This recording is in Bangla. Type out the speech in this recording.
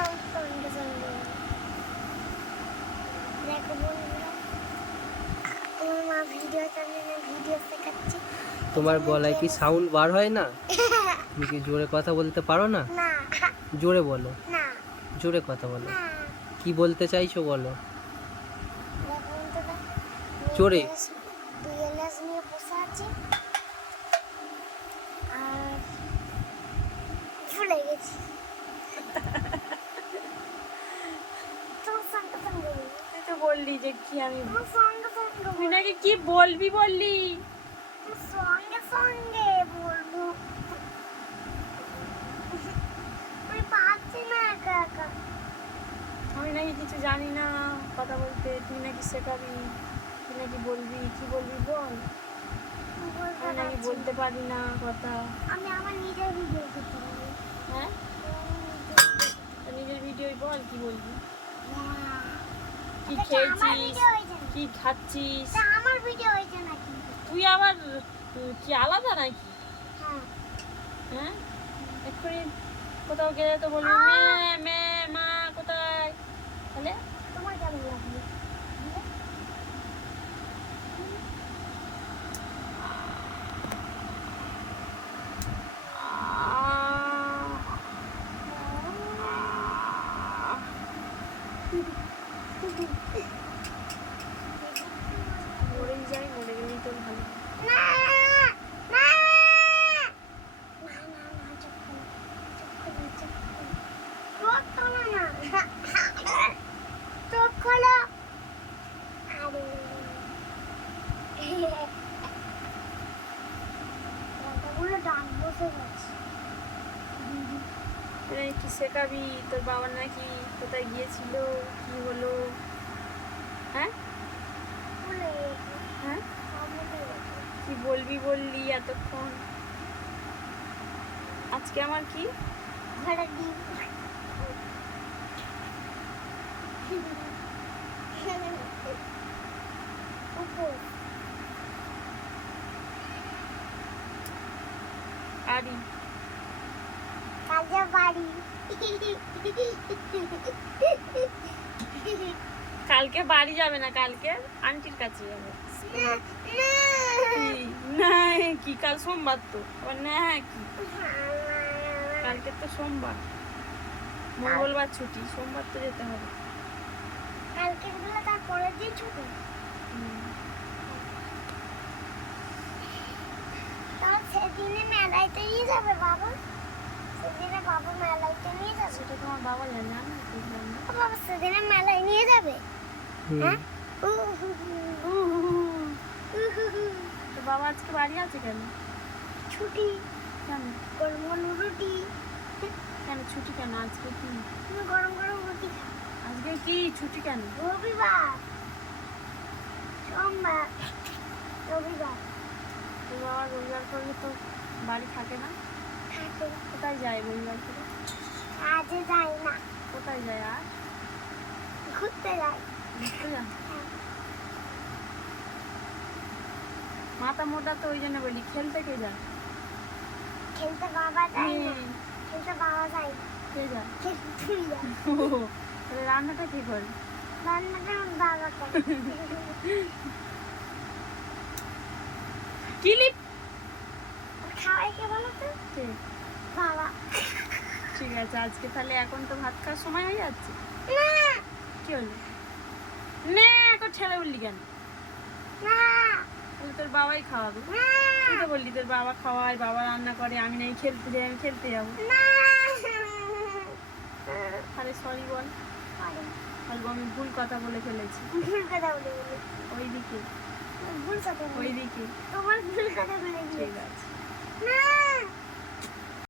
যাও সঙ্গে সঙ্গে দেখো বন্ধুরা তোমার মা ভিডিও চ্যানেলে ভিডিও শেখাচ্ছে তোমার গলায় কি সাউন্ড বার হয় না? তুমি কি জোরে কথা বলতে পারো না? জোরে বলো। জোরে কথা বলো। কি বলতে চাইছো বলো? জোরে। ভুলে গেছি তোমার সঙ্গে সঙ্গে বলব। তুই তো বললি যে কি আমি তুই নাকি কি বলবি বললি? সঙ্গে সঙ্গে বলব। আমি পারছি না একা একা। আমি নাকি কিছু জানি না কথা বলতে। তুই নাকি শেখাবি? তুই নাকি বলবি? কি বলবি বল? আমি নাকি বলতে পারি না কথা। আমি আমার নিজের ভিডিও করতে পারি। হ্যাঁ? নিজের ভিডিওই বল কি বলবি? কি খেয়েছিস? কি খাচ্ছিস? আমার ভিডিও হয়েছে নাকি? তুই আবার কি আলাদা নাকি? হ্যাঁ। হ্যাঁ? এক্ষুনি কোথাও গেলে তো বলবি! মে মে মা কোথায়? তাহলে? তোমার কেমন লাগবে মরেই যাই মরে গেলেই তো ভালো না না না না না চুপ করো চুপ করো চুপ করো চোখ খোলো না চোখ খোলো আরে কতগুলো ডাক বসে গেছে তুই নাকি কি শেখাবি? তোর বাবা নাকি কোথায় গিয়েছিল? কি হলো? হ্যাঁ? হ্যাঁ? কি বলবি বললি এতক্ষণ? আজকে আমার কি? আরি বাড়ি। কালকে বাড়ি যাবে না কালকে আন্টির কাছে যাবে। না কি কাল সোমবার তো। না কি। কালকে তো সোমবার। মঙ্গলবার ছুটি সোমবার তো যেতে হবে। কালকে গুলো তারপরের দিন ছুটি। তাহলে সেদিনে মেলাইতে নিয়ে যাবে বাবা। সেদিনে বাবা মেলাইতে নিয়ে যাবে? সেটা তোমার বাবা না। বাবা সেদিনে মেলায় নিয়ে যাবে? হ্যাঁ। তো বাবা আজকে বাড়ি আছে কেন? ছুটি। কেন? গরম গরম রুটি। কেন ছুটি কেন আজকে কি? তুমি গরম গরম রুটি আজকে কি ছুটি কেন? রবিবার। সোমবার। রবিবার। বাবা রবিবার করলে তো বাড়ি থাকে না। কোথায় যায় রবিবার করে যাই না। কোথায় যায় আর? ঘুরতে যাই। ঘুরতে যায় হ্যাঁ। মাথা মোটা তো ওই জন্য বলি খেলতে কে যায়? খেলতে বাবা যায় না। খেলতে বাবা যায় কে যায়? রান্নাটা কি করে? রান্নাটা বাবা করে। কিলিপ খাওয়াই কে বলো তো ঠিক বাবা। ঠিক আছে আজকে তাহলে এখন তো ভাত খাওয়ার সময় হয়ে যাচ্ছে। না। কি হলো? নে এখন ঠেলে বললি কেন? না। তাহলে তোর বাবাই খাওয়াবে। না। তুই তো বললি তোর বাবা খাওয়ায় বাবা রান্না করে আমি নাই খেলতে যাই আমি খেলতে যাব। আরে সরি বল। বলব আমি ভুল কথা বলে ফেলেছি। ভুল কথা বলে ওইদিকে। ভুল কথা ওইদিকে। তোমার ভুল কথা বলে ঠিক আছে। না